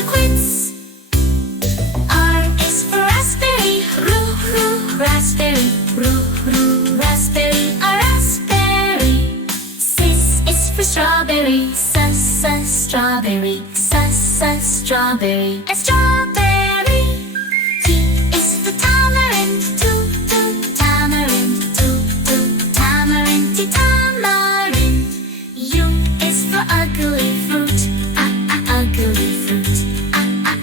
to quince. R is for raspberry, raspberry, raspberry, a raspberry. S is for strawberry, strawberry, strawberry, a strawberry. T is for tamarind, tamarind, tamarind, tamarind. U is for ugly fruit, ugly fruit,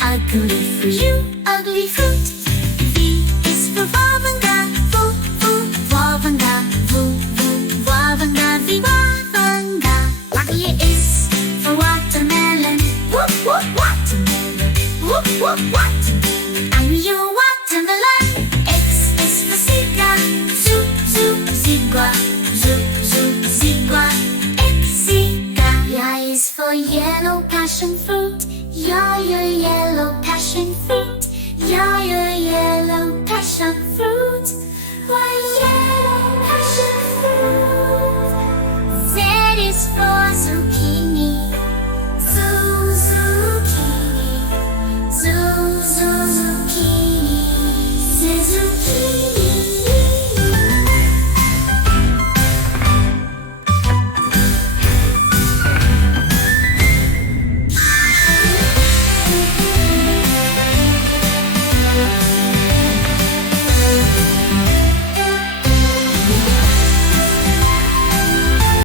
ugly fruit. U, ugly fruit. V is for wawanga, wawanga, wawanga, V, wawanga. Y is for watermelon, watermelon, watermelon. I'm your watermelon. X is for zebra, zebra, zebra, zebra. Y is for yellow passion fruit, yellow passion fruit, yellow passion fruit. Why yellow passion fruit? Z is for